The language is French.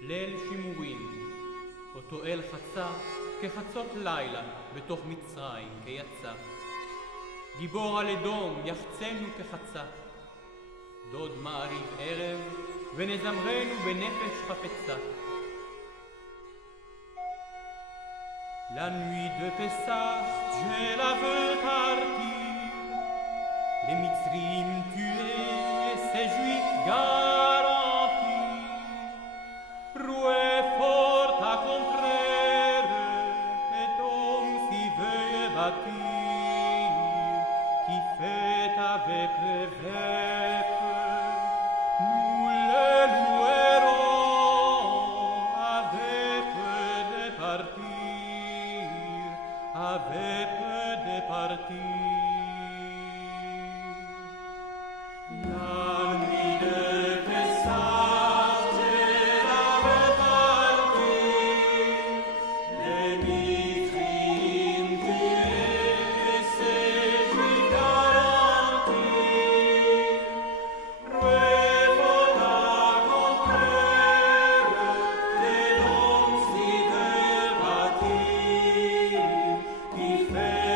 ליל שימורים, אותו אל חצה כחצות לילה בתוך מצרים כיצא. גיבור על אדום יחצנו כחצה, דוד מעריב ערב ונזמרנו בנפש חפצה. La nuit de Pessah, Dieu la veut partir, les Mitzrim tués et ces Juifs garantis. Rouez fort à contraire, et homme si veuille bâtir, qui fait avec les vêpres, nous le louerons avec peu de partir, avec peu de partir. La nuit de Pessah, Dieu l'avait parti, les Mitzrim tués et ses Juifs garantis. Rouez fort à contraire, et l'homme si veut bâtir, qui fait